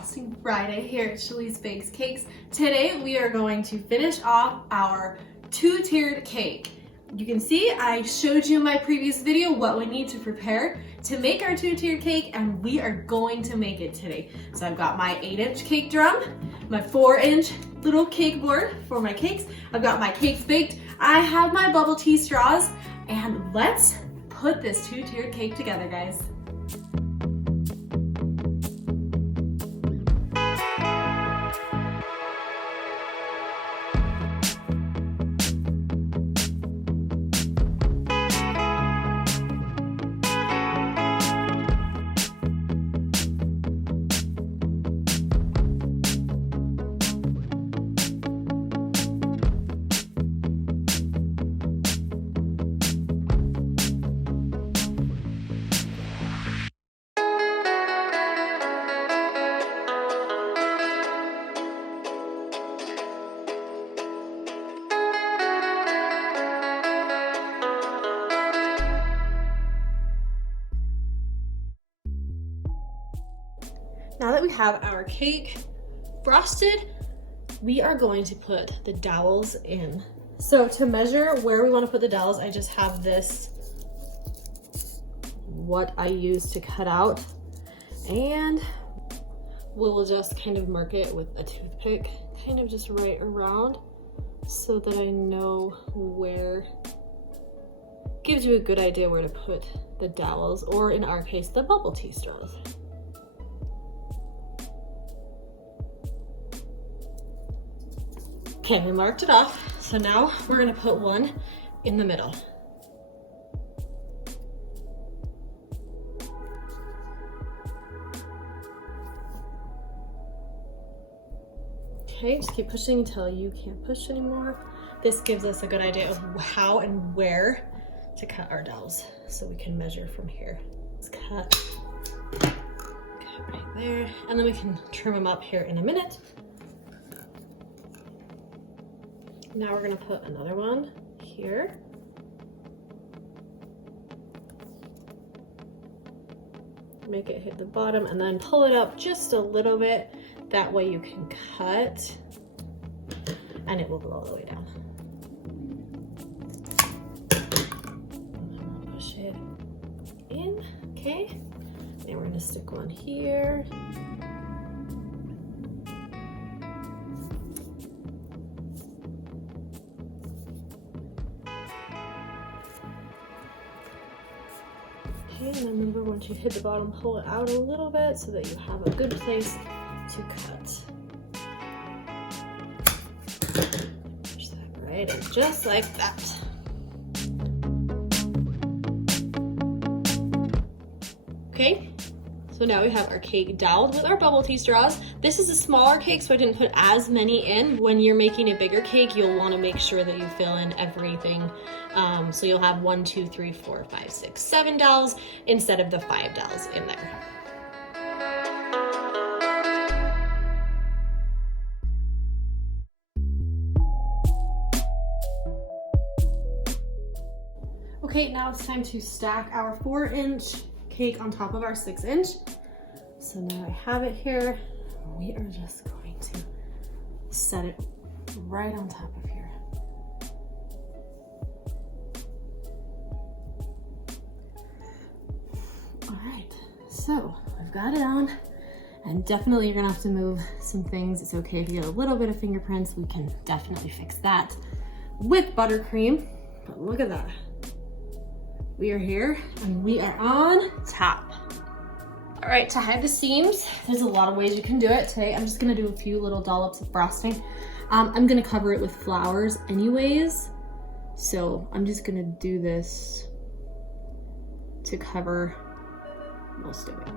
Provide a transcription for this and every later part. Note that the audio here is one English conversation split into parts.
Frosting Friday here at CHALEESE Bakes Cakes. Today we are going to finish off our two-tiered cake. You can see I showed you in my previous video what we need to prepare to make our two-tiered cake, and we are going to make it today. So I've got my 8-inch cake drum, my 4-inch little cake board for my cakes. I've got my cakes baked. I have my bubble tea straws, and let's put this two-tiered cake together, guys. Now that we have our cake frosted, we are going to put the dowels in. So to measure where we want to put the dowels, I just have this, what I use to cut out, and we'll just kind of mark it with a toothpick, kind of just right around so that I know where, gives you a good idea where to put the dowels, or in our case, the bubble tea straws. Okay, we marked it off, so now we're gonna put one in the middle. Okay, just keep pushing until you can't push anymore. This gives us a good idea of how and where to cut our dowels, so we can measure from here. Let's cut right there, and then we can trim them up here in a minute. Now we're gonna put another one here. Make it hit the bottom and then pull it up just a little bit. That way you can cut and it will go all the way down. Push it in, okay. And we're gonna stick one here. And then remember, once you hit the bottom, pull it out a little bit so that you have a good place to cut. Push that right in, just like that. Okay, so now we have our cake doweled with our bubble tea straws. This is a smaller cake, so I didn't put as many in. When you're making a bigger cake, you'll want to make sure that you fill in everything. So you'll have 1, 2, 3, 4, 5, 6, 7 dowels instead of the 5 dowels in there. Okay, now it's time to stack our 4-inch cake on top of our 6-inch. So now I have it here. We are just going to set it right on top of here. All right, so I've got it on, and definitely you're gonna have to move some things. It's okay if you get a little bit of fingerprints. We can definitely fix that with buttercream, but look at that. We are here and we are on top. All right, to hide the seams, there's a lot of ways you can do it. Today, I'm just gonna do a few little dollops of frosting. I'm gonna cover it with flowers anyways. So I'm just gonna do this to cover most of it.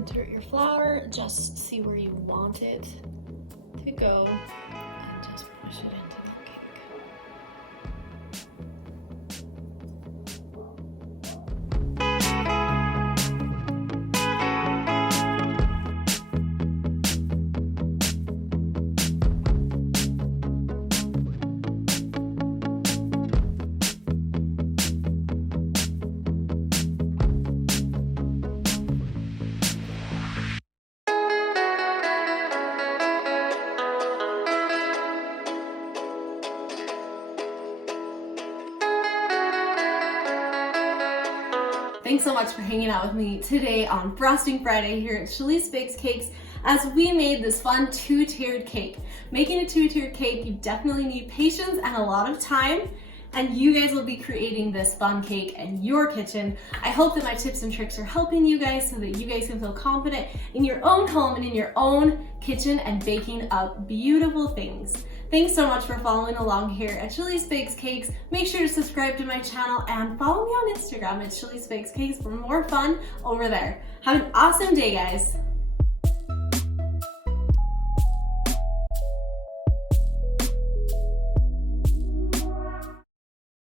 insert your flour, just see where you want it to go, and just push it into the cake. Thanks so much for hanging out with me today on Frosting Friday here at CHALEESE Bakes Cakes as we made this fun two-tiered cake. Making a two-tiered cake, you definitely need patience and a lot of time, and you guys will be creating this fun cake in your kitchen. I hope that my tips and tricks are helping you guys so that you guys can feel confident in your own home and in your own kitchen and baking up beautiful things. Thanks so much for following along here at CHALEESE Bakes Cakes. Make sure to subscribe to my channel and follow me on Instagram at CHALEESE Bakes Cakes for more fun over there. Have an awesome day, guys.